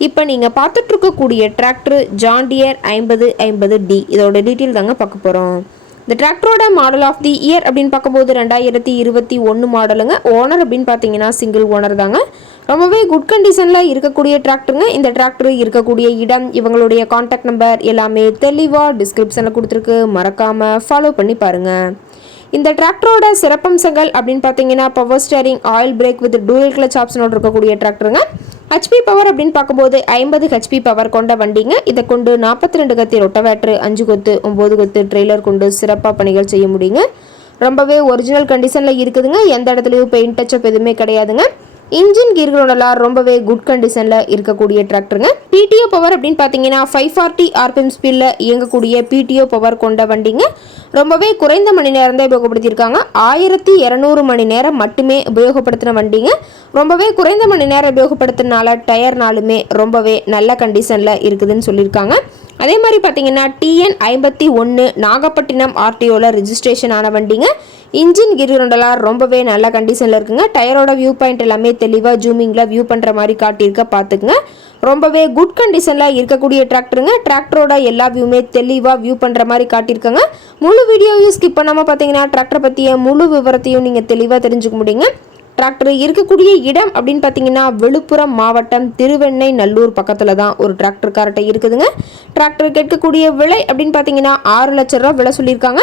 இப்போ நீங்கள் பார்த்துட்ருக்கக்கூடிய tractor tractor John Deere ஐம்பது ஐம்பது டி இதோட டீட்டெயில் தாங்க பார்க்க போகிறோம் இந்த டிராக்டரோட மாடல் ஆஃப் தி இயர் அப்படின்னு பார்க்கும்போது ரெண்டாயிரத்தி இருபத்தி ஒன்று மாடலுங்க ஓனர் அப்படின்னு பார்த்தீங்கன்னா சிங்கிள் ஓனர் தாங்க. ரொம்பவே குட் கண்டிஷனில் இருக்கக்கூடிய டிராக்டருங்க இந்த டிராக்டர் இருக்கக்கூடிய இடம் இவங்களுடைய காண்டாக்ட் நம்பர் எல்லாமே தெளிவாக டிஸ்கிரிப்ஷனில் கொடுத்துருக்கு. மறக்காமல் ஃபாலோ பண்ணி பாருங்கள் இந்த டிராக்டரோட சிறப்பம்சங்கள் அப்படின்னு பார்த்தீங்கன்னா power steering oil brake with dual clutch ஆப்ஷனோட இருக்கக்கூடிய டிராக்டருங்க ஹெச்பி பவர் அப்படின்னு பார்க்கும்போது ஐம்பது ஹெச்பி பவர் கொண்ட வண்டிங்க. இதை கொண்டு நாற்பத்தி ரெண்டு கத்தி ரொட்டவேட்ரு அஞ்சு கொத்து ஒம்பது கொத்து ட்ரெய்லர் கொண்டு சிறப்பாக பணிகள் செய்ய முடியுங்க. ரொம்பவே ஒரிஜினல் கண்டிஷனில் இருக்குதுங்க. எந்த இடத்துலையும் பெயிண்ட் டச்சப் எதுவுமே கிடையாதுங்க. இன்ஜின் கீர்களோடலாம் ரொம்பவே குட் கண்டிஷனில் இருக்கக்கூடிய டிராக்டருங்க பிடிஓ பவர் அப்படின்னு பார்த்தீங்கன்னா ஃபைவ் ஃபார்ட்டி ஆர்பிஎம் ஸ்பீடில் இயங்கக்கூடிய பிடிஓ பவர் கொண்ட வண்டிங்க. ரொம்பவே குறைந்த மணி நேரம் தான் உபயோகப்படுத்தியிருக்காங்க. ஆயிரத்தி இரநூறு மணி நேரம் மட்டுமே உபயோகப்படுத்தின வண்டிங்க. ரொம்பவே குறைந்த மணி நேரம் உபயோகப்படுத்தினால டயர்னாலுமே ரொம்பவே நல்ல கண்டிஷனில் இருக்குதுன்னு சொல்லியிருக்காங்க. அதே மாதிரி பார்த்தீங்கன்னா டிஎன் ஐம்பத்தி ஒன்று நாகப்பட்டினம் ஆர்டிஓவில் ரிஜிஸ்ட்ரேஷன் ஆன வண்டிங்க. இன்ஜின் கிரிரண்டலாக ரொம்பவே நல்ல கண்டிஷனில் இருக்குங்க. டயரோட வியூ பாயிண்ட் எல்லாமே தெளிவாக ஜூமிங்கில் வியூ பண்ணுற மாதிரி காட்டியிருக்க பார்த்துக்குங்க ரொம்பவே குட் கண்டிஷனில் இருக்கக்கூடிய டிராக்டருங்க டிராக்டரோட எல்லா வியூமே தெளிவாக வியூ பண்ணுற மாதிரி காட்டியிருக்காங்க. முழு வீடியோவையும் ஸ்கிப் பண்ணாமல் பார்த்தீங்கன்னா டிராக்டரை பற்றிய முழு விவரத்தையும் நீங்கள் தெளிவாக தெரிஞ்சுக்க முடியுங்க. டிராக்டர் இருக்கக்கூடிய இடம் அப்படின்னு பார்த்தீங்கன்னா விழுப்புரம் மாவட்டம் திருவெண்ணை நல்லூர் பக்கத்தில் தான் ஒரு டிராக்டர் கார்ட்டை இருக்குதுங்க. டிராக்டர் கேட்கக்கூடிய விலை அப்படின்னு பார்த்தீங்கன்னா ஆறு லட்ச ரூபா விலை சொல்லியிருக்காங்க.